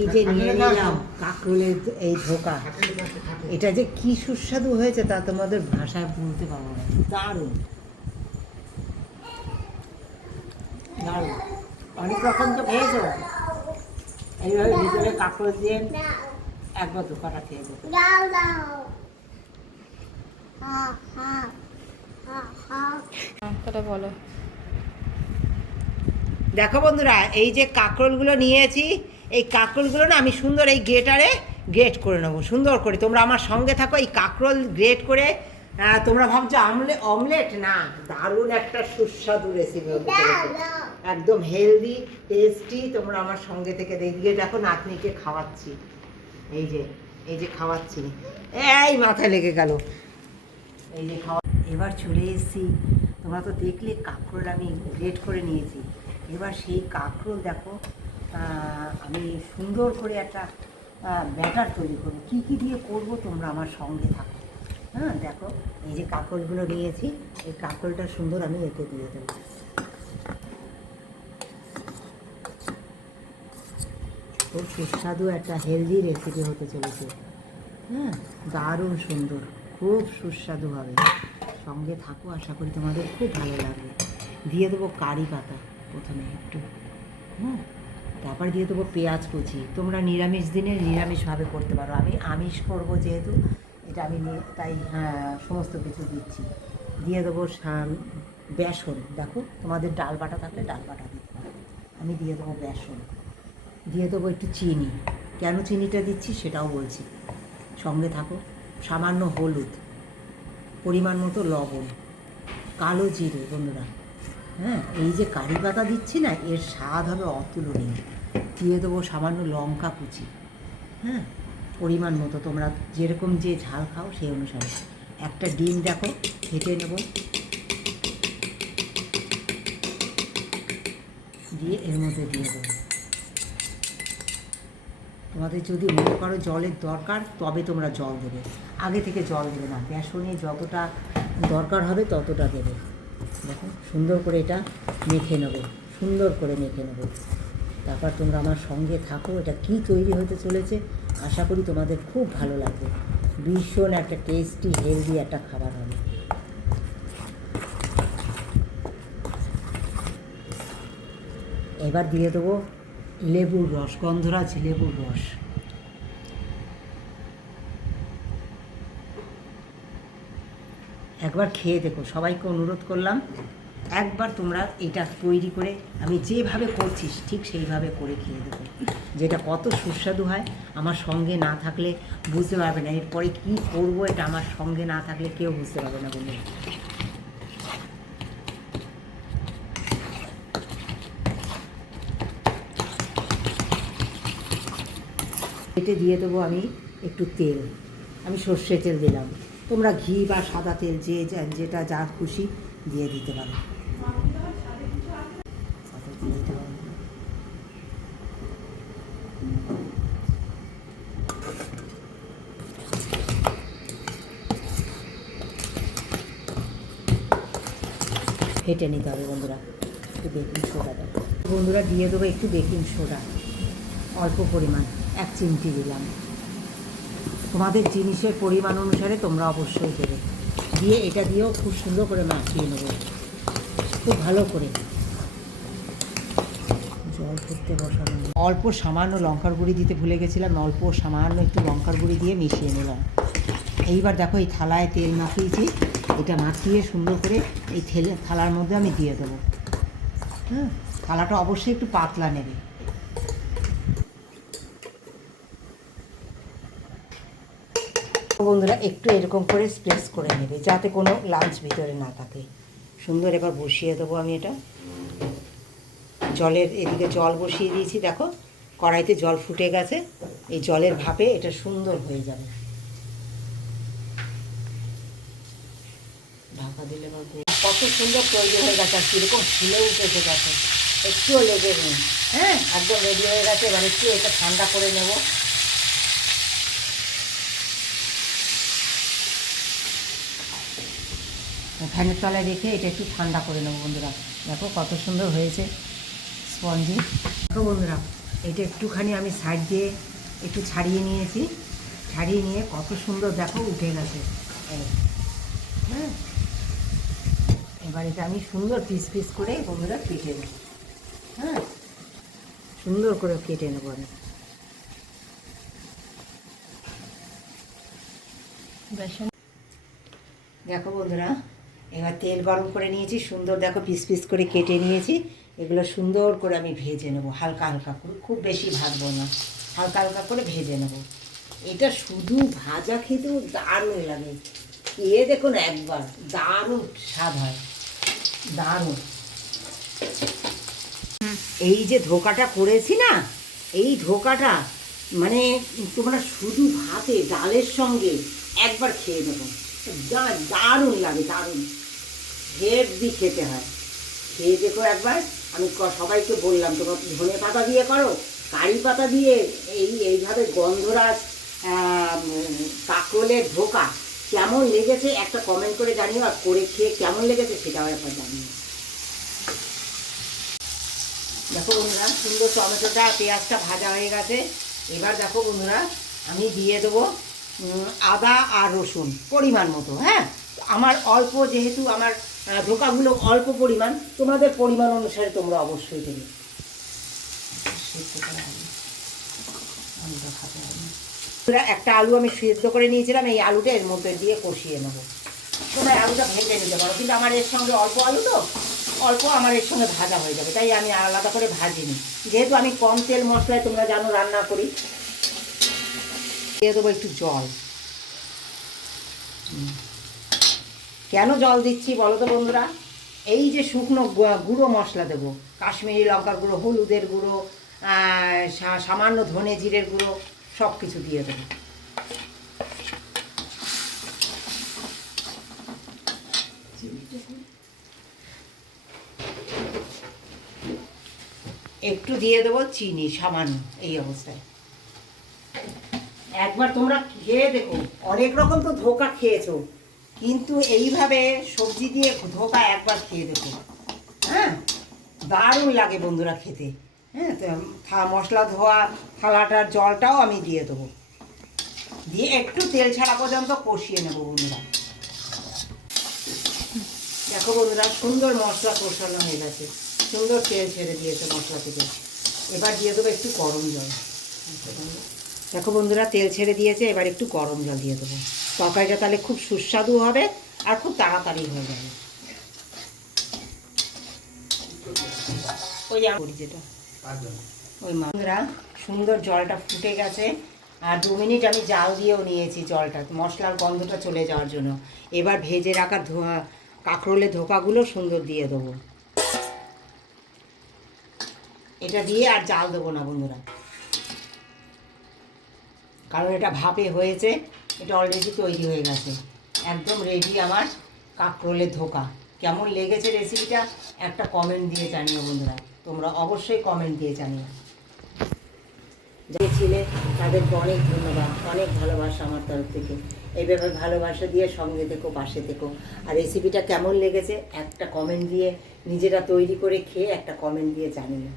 এই যে নিয়ে নিলাম কাঁকরোলের এই ধোকা, এটা যে কি সুস্বাদু হয়েছে তা তোমাদের ভাষায় বলতে পারবো না। দারুণ দারুণ। অনেক রকম তো খেয়েছো, এইভাবে ভিতরে কাঁকরোল দিয়ে একবার ধোকাটা খেয়ে দেবো। তাহলে বলো। দেখো বন্ধুরা, এই যে কাঁকরোলগুলো নিয়েছি, এই কাঁকরোলগুলো না আমি সুন্দর এই গ্রেটারে গ্রেট করে নেবো সুন্দর করে। তোমরা আমার সঙ্গে থাকো। এই কাঁকরোল গ্রেট করে তোমরা ভাবছো অমলেট না, দারুণ একটা সুস্বাদু রেসিপি হতে চলেছে, একদম হেলদি টেস্টি। তোমরা আমার সঙ্গে থেকে দেখবে। দেখো নাতনিকে খাওয়াচ্ছি, এই যে খাওয়াচ্ছি, এই মাথায় লেগে গেল, এই যে খাওয়া। এবার চলে এসেছি, তোমরা তো দেখলে কাঁকরোল আমি গ্রেট করে নিয়েছি। এবার সেই কাঁকরোল দেখো আমি সুন্দর করে একটা ব্যাটার তৈরি করবো। কী কী দিয়ে করবো তোমরা আমার সঙ্গে থাকো। হ্যাঁ দেখো, এই যে কাঁকরোলগুলো নিয়েছি, এই কাঁকরোলটা সুন্দর আমি এতে দিয়ে দেবো। খুব সুস্বাদু একটা হেলদি রেসিপি হতে চলেছে। হ্যাঁ, দারুণ সুন্দর, খুব সুস্বাদু হবে। সঙ্গে থাকো, আশা করি তোমাদের খুব ভালো লাগবে। দিয়ে দেবো কারি পাতা প্রথমে একটু, হ্যাঁ, তারপর দিয়ে দেবো পেঁয়াজ কুচি। তোমরা নিরামিষ দিনে নিরামিষভাবে করতে পারো, আমি আমিষ করবো যেহেতু, এটা আমি তাই সমস্ত কিছু দিচ্ছি। দিয়ে দেবো বেসন। দেখো তোমাদের ডাল বাটা থাকলে ডাল বাটা দিতে পারো। আমি দিয়ে দেবো বেসন, দিয়ে দেবো একটু চিনি। কেন চিনিটা দিচ্ছি সেটাও বলছি, সঙ্গে থাকো। সামান্য হলুদ, পরিমাণ মতো লবণ, কালো জিরে বন্ধুরা। হ্যাঁ, এই যে কারি পাতা দিচ্ছি না, এর স্বাদ হবে অতুলনীয়। দিয়ে দেবো সামান্য লঙ্কা কুচি, হ্যাঁ, পরিমাণ মতো, তোমরা যেরকম যে ঝাল খাও সেই অনুসারে। একটা ডিম দেখো ফেটে নেব, দিয়ে এর মধ্যে দিয়ে দেবো। তোমাদের যদি মনে করো জলের দরকার তবে তোমরা জল দেবে, আগে থেকে জল দেবে না। বেসনে যতটা দরকার হবে ততটা দেবে। দেখো সুন্দর করে এটা মেখে নেবো, সুন্দর করে মেখে নেবো। তারপর তোমরা আমার সঙ্গে থাকো। এটা কি তৈরি হতে চলেছে আশা করি তোমাদের খুব ভালো লাগবে। ভীষণ একটা টেস্টি হেলদি একটা খাবার হবে। এবার দিয়ে দেবো লেবুর রস, গন্ধরাজ লেবুর রস। একবার খেয়ে দেখো, সবাইকে অনুরোধ করলাম, একবার তোমরা এটা তৈরি করে আমি যেভাবে করছিস ঠিক সেইভাবে করে খেয়ে দেখো, যেটা কত সুস্বাদু হয়। আমার সঙ্গে না থাকলে বুঝতে পারবে না, এরপরে কী করবো এটা আমার সঙ্গে না থাকলে কেউ বুঝতে পারবে না বলে। এতে দিয়ে দেবো আমি একটু তেল, আমি সর্ষে তেল দিলাম, তোমরা ঘি বা সাদা তেল যেটা যা খুশি দিয়ে দিতে পারো। ফেটে নিতে হবে বন্ধুরা। একটু বেকিং সোডা দেবো বন্ধুরা, দিয়ে দেবো একটু বেকিং সোডা, অল্প পরিমাণ 1 চিমটি দিলাম। তোমাদের জিনিসের পরিমাণ অনুসারে তোমরা অবশ্যই দেবে। দিয়ে এটা দিয়েও খুব সুন্দর করে মাখিয়ে নেব, খুব ভালো করে। জল ফুটতে বসানো, অল্প সামান্য লঙ্কার গুঁড়ি দিতে ভুলে গেছিলাম, অল্প সামান্য একটু লঙ্কার গুঁড়ি দিয়ে মিশিয়ে নিলাম। এইবার দেখো এই থালায় তেল মাখিয়েছি, এটা মাখিয়ে সুন্দর করে এই থালার মধ্যে আমি দিয়ে দেবো। হ্যাঁ, থালাটা অবশ্যই একটু পাতলা নেবে। বন্ধুরা একটু এরকম করে স্প্রেস করে নেবে যাতে কোনো লাঞ্চ ভিতরে না থাকে। সুন্দর, এবার বসিয়ে দেবো আমি এটা। জলের এদিকে জল বসিয়ে দিয়েছি, দেখো কড়াইতে জল ফুটে গেছে। এই জলের ভাপে এটা সুন্দর হয়ে যাবে। ঢাকা দিলে কত সুন্দর তৈরি হয়ে গেছে, আর কীরকম ফুলে উঠেছে দেখো, একটুও লেগে নেই। হ্যাঁ, একদম রেডি হয়ে গেছে। এবার একটু এটা ঠান্ডা করে নেব। ফ্যানের তলায় রেখে এটা একটু ঠান্ডা করে নেবো বন্ধুরা। দেখো কত সুন্দর হয়েছে স্পঞ্জি। দেখো বন্ধুরা, এটা একটুখানি আমি সাইড দিয়ে একটু ছাড়িয়ে নিয়েছি, ছাড়িয়ে নিয়ে কত সুন্দর দেখো উঠে গেছে। এই, হ্যাঁ, এবার এটা আমি সুন্দর পিস পিস করে বন্ধুরা কেটে নেব। হ্যাঁ, সুন্দর করে কেটে নেব আমি। বেসন দেখো বন্ধুরা, এবার তেল গরম করে নিয়েছি, সুন্দর দেখো পিস পিস করে কেটে নিয়েছি। এগুলো সুন্দর করে আমি ভেজে নেব, হালকা হালকা করে, খুব বেশি ভাজবো না, হালকা হালকা করে ভেজে নেব। এটা শুধু ভাজা খেতেও দারুণ লাগে, খেয়ে দেখুন একবার, দারুণ স্বাদ হয়, দারুণ। এই যে ধোকাটা করেছি না, এই ধোকাটা মানে তোমরা শুধু ভাতে ডালের সঙ্গে একবার খেয়ে দেবো, দারুণ লাগে, দারুণ হেভি খেতে হয়। খেয়ে দেখো একবার। আমি সবাইকে বললাম তোমরা ধনে পাতা দিয়ে করো, কারি পাতা দিয়ে, এইভাবে গন্ধরাজ কাঁকরোলের ধোকা কেমন লেগেছে একটা কমেন্ট করে জানিও, আর করে খেয়ে কেমন লেগেছে সেটাও একবার জানিও। দেখো বন্ধুরা, সুন্দর টমেটোটা পেঁয়াজটা ভাজা হয়ে গেছে। এবার দেখো বন্ধুরা, আমি দিয়ে দেবো আদা আর রসুন পরিমাণ মতো। হ্যাঁ, আমার অল্প, যেহেতু আমার ধোকাগুলো অল্প পরিমাণ, তোমাদের পরিমাণ অনুসারে তোমরা অবশ্যই দেবে। একটা আলু আমি সিদ্ধ করে নিয়েছিলাম, এই আলুটা এর মধ্যে দিয়ে কষিয়ে নেবো। তোমরা আলুটা ভেজে নিতে পারো, কিন্তু আমার এর সঙ্গে অল্প আলু তো, অল্প আমার এর সঙ্গে ভাজা হয়ে যাবে, তাই আমি আলাদা করে ভাজিনি। যেহেতু আমি কম তেল মশলায় তোমরা জানো রান্না করি। দিয়ে দেবো একটু জল। কেন জল দিচ্ছি বলো তো বন্ধুরা? এই যে শুকনো গুঁড়ো মশলা দেবো, কাশ্মীরি লঙ্কার গুঁড়ো, হলুদের গুঁড়ো, সামান্য ধনে জিরের গুঁড়ো, সব কিছু দিয়ে দেবো। একটু দিয়ে দেবো চিনি সামান্য, এই অবস্থায়। একবার তোমরা খেয়ে দেখো, অনেক রকম তো ধোকা খেয়েছো, কিন্তু এইভাবে সবজি দিয়ে ধোকা একবার খেয়ে দেখো। হ্যাঁ, দারুণ লাগে বন্ধুরা খেতে। হ্যাঁ, তো মশলা ধোয়া থালাটার জলটাও আমি দিয়ে দেবো, দিয়ে একটু তেল ছাড়া পর্যন্ত কষিয়ে নেবো বন্ধুরা। দেখো বন্ধুরা, সুন্দর মশলা কষানো হয়ে গেছে, সুন্দর তেল ছেড়ে দিয়েছে মশলা থেকে। এবার দিয়ে দেবো একটু গরম জল। দেখো বন্ধুরা, তেল ছেড়ে দিয়েছে, এবার একটু গরম জল দিয়ে দেবো। তরকারিটা তাহলে খুব সুস্বাদু হবে আর খুব তাড়াতাড়ি হয়ে যাবে। ওই যেটা ওই বন্ধুরা, সুন্দর জলটা ফুটে গেছে, আর 2 মিনিট আমি জাল দিয়েও নিয়েছি জলটা, মশলার গন্ধটা চলে যাওয়ার জন্য। এবার ভেজে রাখা কাঁকরোলের ধোকাগুলো সুন্দর দিয়ে দেবো। এটা দিয়ে আর জাল দেবো না বন্ধুরা, কারণ এটা ভাপে হয়েছে, এটা অলরেডি তৈরি হয়ে গেছে, একদম রেডি আমার কাঁকরোলের ধোকা। কেমন লেগেছে রেসিপিটা একটা কমেন্ট দিয়ে জানিও বন্ধুরা, তোমরা অবশ্যই কমেন্ট দিয়ে জানিও। দিয়েছিলে তাদেরকে অনেক ধন্যবাদ, অনেক ভালোবাসা আমার তরফ থেকে। এইভাবে ভালোবাসা দিয়ে সঙ্গে থেকো, পাশে থেকো। আর রেসিপিটা কেমন লেগেছে একটা কমেন্ট দিয়ে, নিজেরা তৈরি করে খেয়ে একটা কমেন্ট দিয়ে জানিও।